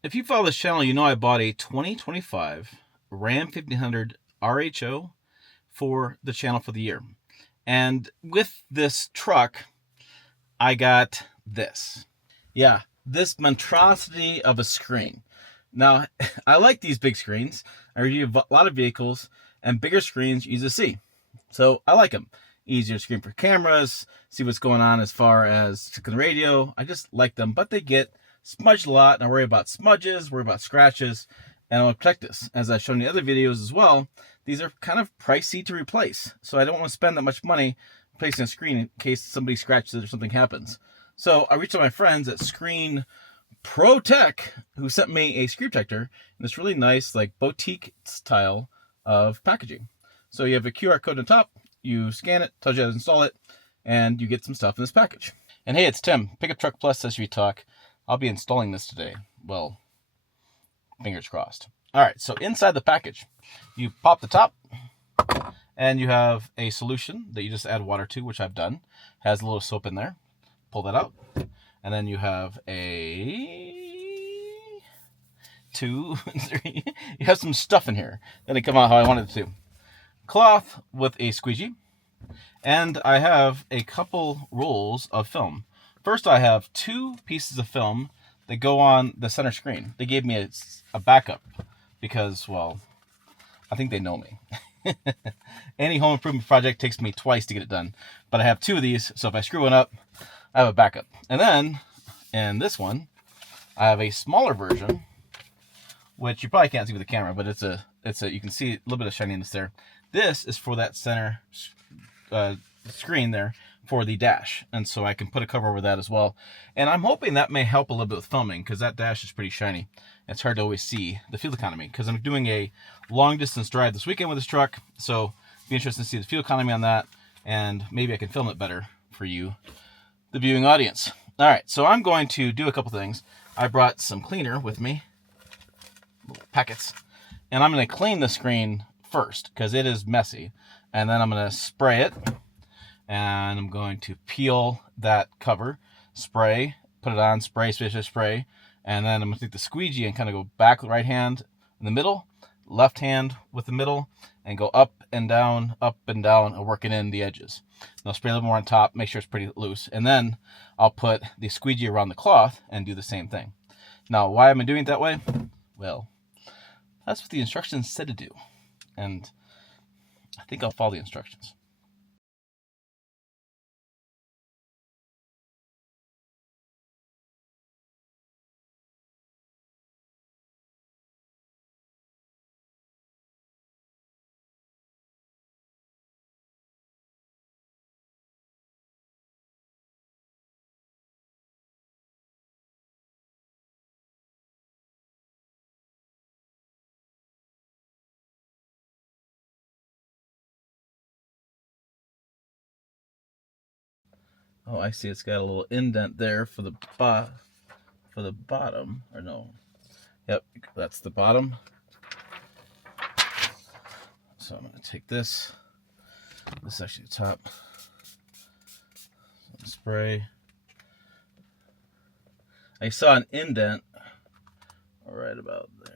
If you follow this channel, you know I bought a 2025 Ram 1500 RHO for the channel for the year. And with this truck, I got this. Yeah, this monstrosity of a screen. Now, I like these big screens. I review a lot of vehicles, and bigger screens easy to see. So I like them. Easier to screen for cameras, see what's going on as far as checking the radio. I just like them, but they get smudged a lot, and I worry about smudges, worry about scratches, and I'll protect this. As I've shown in the other videos as well, these are kind of pricey to replace. So I don't want to spend that much money replacing a screen in case somebody scratches it or something happens. So I reached out to my friends at Screen ProTech, who sent me a screen protector in this really nice, like, boutique style of packaging. So you have a QR code on top, you scan it, tells you how to install it, and you get some stuff in this package. And hey, it's Tim, Pickup Truck Plus SUV Talk. I'll be installing this today. Well, fingers crossed. All right, so inside the package, you pop the top, and you have a solution that you just add water to, which I've done. Has a little soap in there. Pull that out. And then you have a 2, 3. You have some stuff in here. Then it come out how I wanted it to. Cloth with a squeegee. And I have a couple rolls of film. First, I have 2 pieces of film that go on the center screen. They gave me a backup because, well, I think they know me. Any home improvement project takes me twice to get it done. But I have 2 of these, so if I screw one up, I have a backup. And then, in this one, I have a smaller version, which you probably can't see with the camera, but it's a you can see a little bit of shininess there. This is for that center screen there for the dash, and so I can put a cover over that as well. And I'm hoping that may help a little bit with filming, because that dash is pretty shiny. It's hard to always see the fuel economy, because I'm doing a long distance drive this weekend with this truck, so be interested to see the fuel economy on that, and maybe I can film it better for you, the viewing audience. All right, so I'm going to do a couple things. I brought some cleaner with me, little packets, and I'm going to clean the screen first because it is messy, and then I'm going to spray it, and I'm going to peel that cover, spray, put it on, spray, spray, and then I'm going to take the squeegee and kind of go back with right hand in the middle, left hand with the middle, and go up and down, and working in the edges. And I'll spray a little more on top, make sure it's pretty loose, and then I'll put the squeegee around the cloth and do the same thing. Now, why am I doing it that way? Well, that's what the instructions said to do, and I think I'll follow the instructions. Oh, I see. It's got a little indent there for the bottom, or no? Yep, that's the bottom. So I'm going to take this. This is actually the top. So spray. I saw an indent right about there.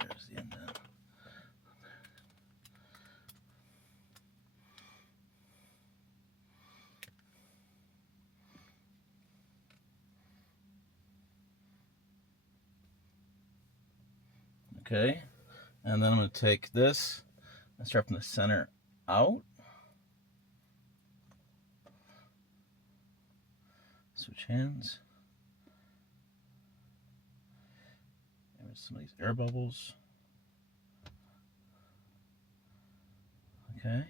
There's the indent. Okay, and then I'm going to take this and start from the center out. Switch hands. There's some of these air bubbles. Okay.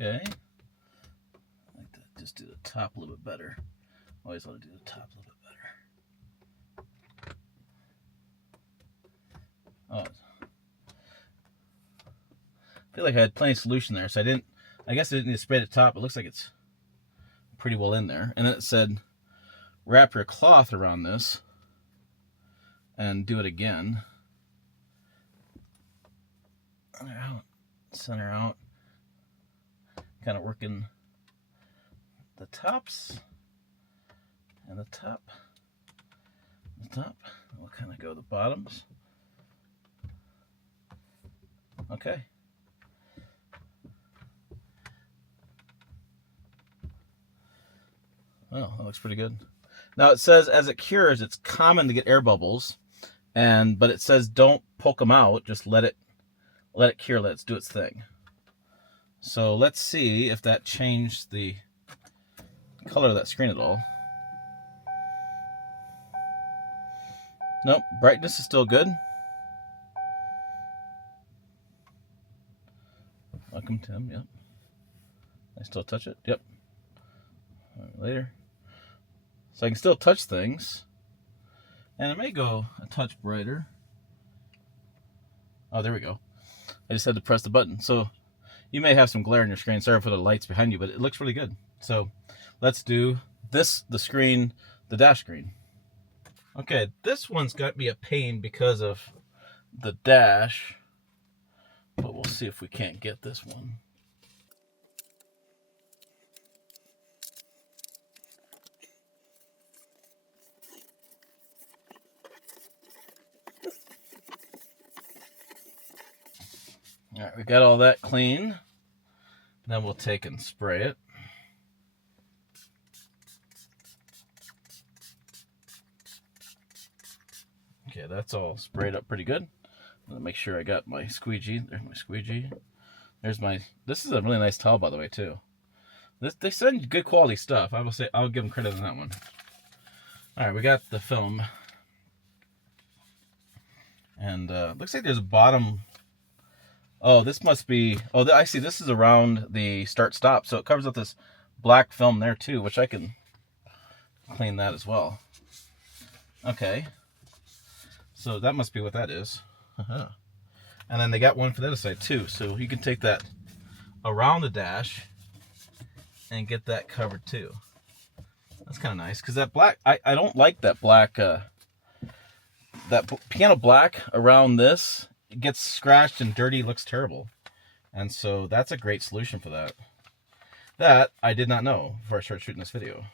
Okay. Like that, just do the top a little bit better. Always want to do the top a little bit better. Oh, I feel like I had plenty of solution there, so I guess I didn't need to spray the top. It looks like it's pretty well in there. And then it said, wrap your cloth around this and do it again. Out, center out. Kind of working the tops and the top. We'll kind of go the bottoms. Okay. Well, that looks pretty good. Now it says as it cures, it's common to get air bubbles, but it says don't poke them out. Just let it cure. Let it do its thing. So let's see if that changed the color of that screen at all. Nope, brightness is still good. Welcome, Tim. Yep. I still touch it. Yep. Later. So I can still touch things. And it may go a touch brighter. Oh, there we go. I just had to press the button. So you may have some glare on your screen. Sorry for the lights behind you, but it looks really good. So let's do this, the dash screen. Okay, this one's got to be a pain because of the dash. But we'll see if we can't get this one. All right, we got all that clean. Then we'll take and spray it. Okay, that's all sprayed up pretty good. I'll make sure I got my squeegee. There's my squeegee. This is a really nice towel, by the way, too. They send good quality stuff. I will say, I'll give them credit on that one. All right, we got the film. And looks like there's a bottom. Oh, this must be, I see this is around the start-stop. So it covers up this black film there too, which I can clean that as well. Okay. So that must be what that is. And then they got one for the other side too. So you can take that around the dash and get that covered too. That's kind of nice because that black, I don't like that black, that piano black around this. It gets scratched and dirty, looks terrible. And so that's a great solution for that. That I did not know before I started shooting this video.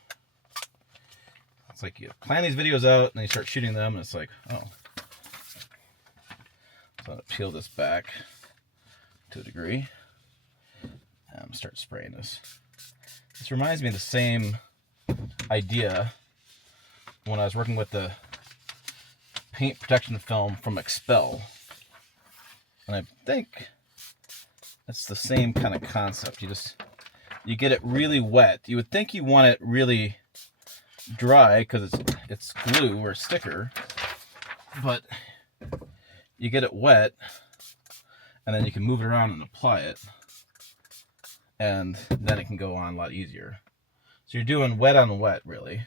It's like you plan these videos out and then you start shooting them and it's like, oh. So I'm going to peel this back to a degree and start spraying this. This reminds me of the same idea when I was working with the paint protection film from Expel. And I think it's the same kind of concept. You get it really wet. You would think you want it really dry because it's glue or sticker, but you get it wet and then you can move it around and apply it, and then it can go on a lot easier. So you're doing wet on wet really.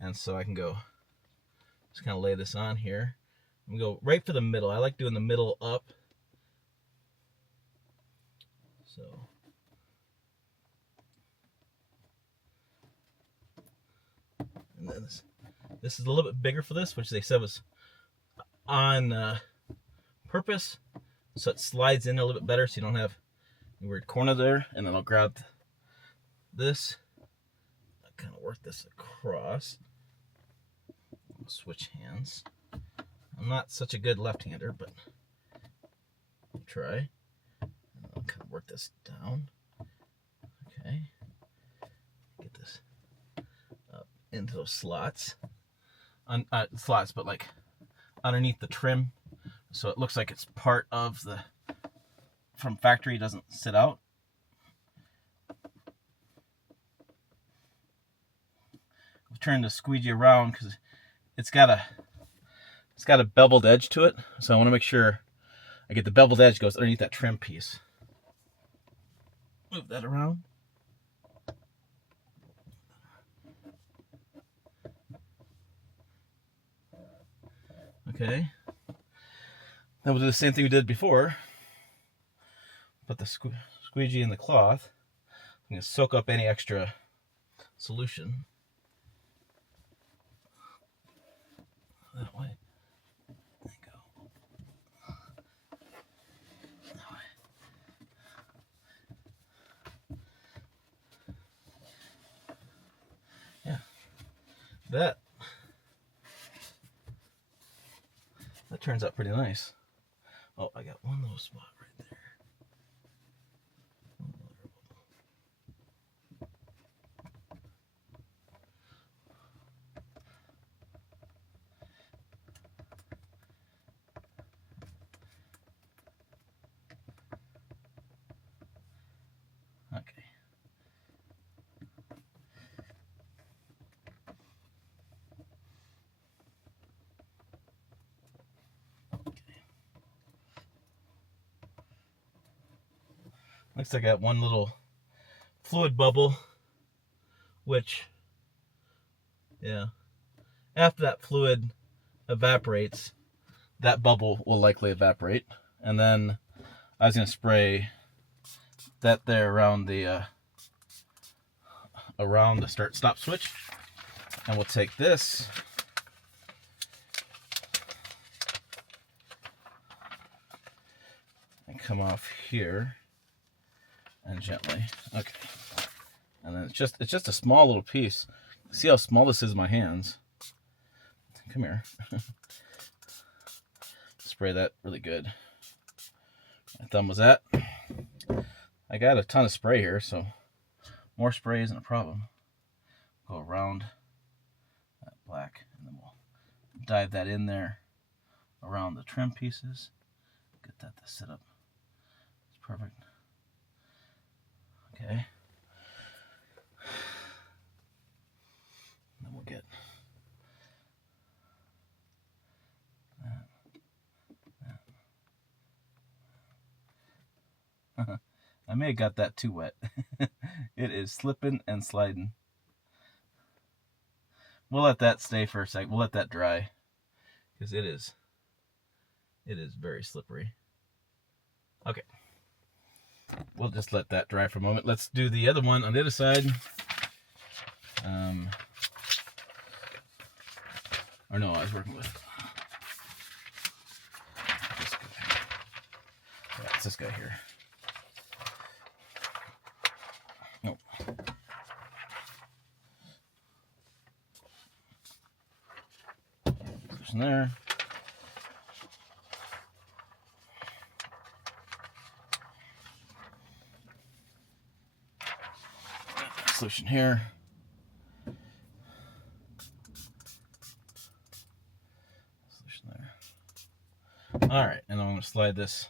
And so I can go just kind of lay this on here and go right for the middle. I like doing the middle up. So and then this is a little bit bigger for this, which they said was on purpose, so it slides in a little bit better, so you don't have a weird corner there. And then I'll grab this. I'll kind of work this across. I'll switch hands. I'm not such a good left-hander, but I'll try. I'll kind of work this down. Okay. Get this up into those slots. Slots, but like underneath the trim. So it looks like it's part of the, from factory, it doesn't sit out. I'll turn the squeegee around because it's got a beveled edge to it. So I want to make sure I get the beveled edge goes underneath that trim piece. Move that around. Okay. Then we'll do the same thing we did before. Put the squeegee in the cloth. I'm going to soak up any extra solution. That way. There you go. That way. Yeah. That turns out pretty nice. Oh, I got one little spot right there. Okay. Looks like I got one little fluid bubble, which, yeah, after that fluid evaporates, that bubble will likely evaporate. And then I was going to spray that there around the start-stop switch. And we'll take this and come off here and gently. Okay. And then it's just a small little piece. See how small this is in my hands. Come here. Spray that really good. My thumb was at. I got a ton of spray here, so more spray isn't a problem. Go around that black, and then we'll dive that in there around the trim pieces. Get that to sit up. It's perfect. Okay. And then we'll get that. I may have got that too wet. It is slipping and sliding. We'll let that stay for a sec. We'll let that dry, because it is very slippery. Okay. We'll just let that dry for a moment. Let's do the other one on the other side. Or no, I was working with this guy. Yeah, it's this guy here. Nope. Solution there. Solution here. Solution there. All right, and I'm going to slide this.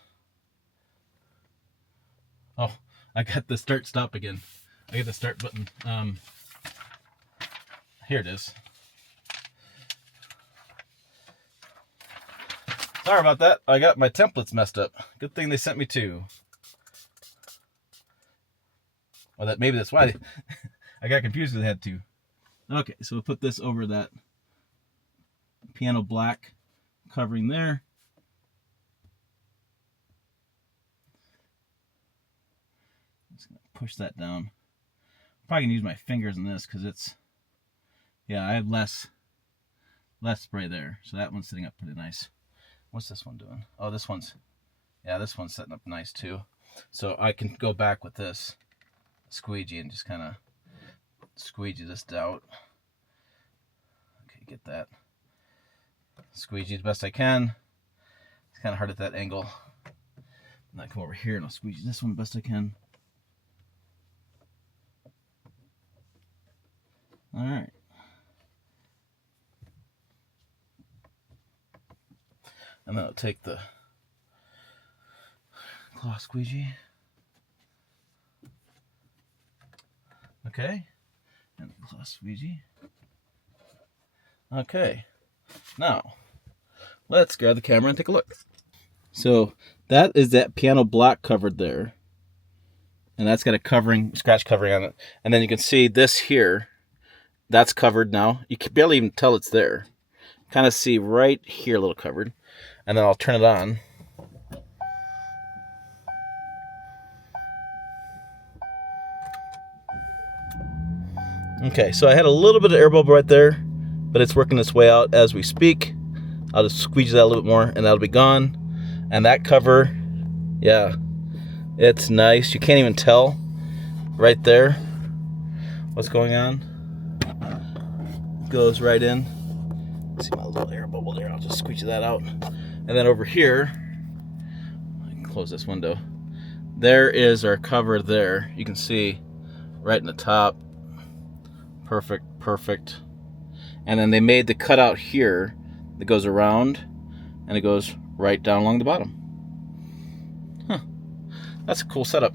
Oh, I got the start stop again. I get the start button. Here it is. Sorry about that. I got my templates messed up. Good thing they sent me two. Well, maybe that's why I got confused because they had two. Okay, so we'll put this over that piano black covering there. Just gonna push that down. Probably gonna use my fingers in this because it's, yeah, I have less spray there, so that one's sitting up pretty nice. What's this one doing? Oh, this one's setting up nice too. So I can go back with this squeegee and just kind of squeegee this out. Okay, get that. Squeegee as best I can. It's kind of hard at that angle. And I come over here and I'll squeegee this one the best I can. All right. And then I'll take the cloth squeegee. Okay. And the cloth squeegee. Okay. Now, let's grab the camera and take a look. So that is that piano black covered there. And that's got a scratch covering on it. And then you can see this here, that's covered now. You can barely even tell it's there kind of see right here a little covered. And then I'll turn it on. Okay, so I had a little bit of air bubble right there, but it's working its way out as we speak. I'll just squeeze that a little bit more and that'll be gone. And that cover, yeah, it's nice. You can't even tell right there what's going on. Goes right in. See my little air bubble there. I'll just squeeze that out. And then over here, I can close this window. There is our cover there. You can see right in the top. Perfect, perfect. And then they made the cutout here that goes around and it goes right down along the bottom. Huh. That's a cool setup.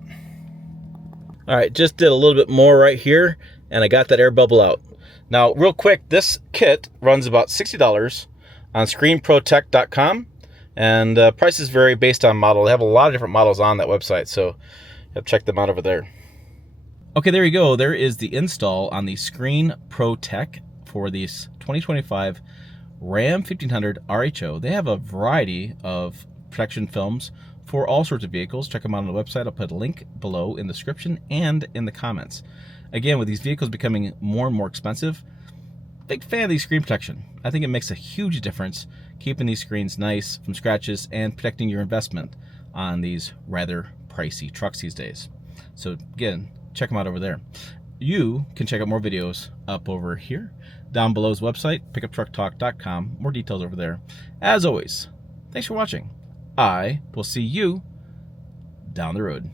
All right, just did a little bit more right here and I got that air bubble out. Now, real quick, this kit runs about $60 on screenprotech.com, and prices vary based on model. They have a lot of different models on that website, so you have to check them out over there. Okay, there you go. There is the install on the Screen ProTech for this 2025 Ram 1500 RHO. They have a variety of protection films for all sorts of vehicles. Check them out on the website. I'll put a link below in the description and in the comments. Again, with these vehicles becoming more and more expensive, big fan of the screen protection. I think it makes a huge difference keeping these screens nice from scratches and protecting your investment on these rather pricey trucks these days. So again, check them out over there. You can check out more videos up over here. Down below's website, pickuptrucktalk.com. More details over there. As always, thanks for watching. I will see you down the road.